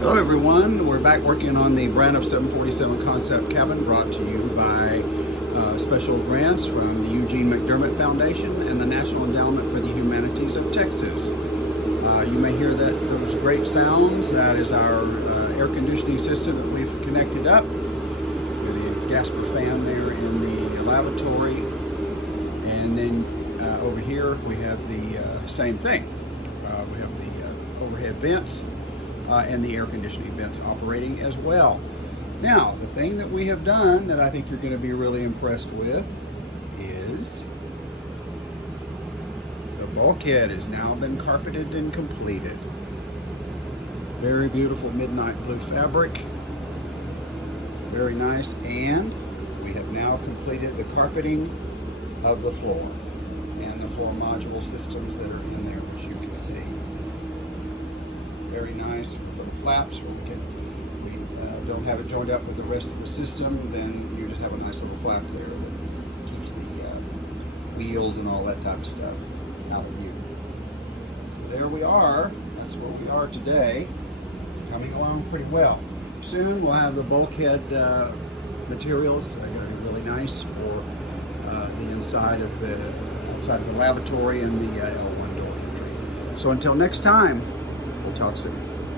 Hello everyone, we're back working on the Braniff 747 concept cabin brought to you by special grants from the Eugene McDermott Foundation and the National Endowment for the Humanities of Texas. You may hear those great sounds. That is our air conditioning system that we've connected up with the Gasper fan there in the lavatory, and then over here we have the same thing. We have the overhead vents and the air conditioning vents operating as well. Now, the thing that we have done that I think you're going to be really impressed with is the bulkhead has now been carpeted and completed. Very beautiful midnight blue fabric. Very nice. And we have now completed the carpeting of the floor and the floor module systems that are in there, which you can see. Very nice little flaps where we don't have it joined up with the rest of the system. Then you just have a nice little flap there that keeps the wheels and all that type of stuff out of view. So there we are. That's where we are today. It's coming along pretty well. Soon we'll have the bulkhead materials. They're going to be really nice for the inside of the lavatory and the L1 door entry. So until next time, we'll talk soon.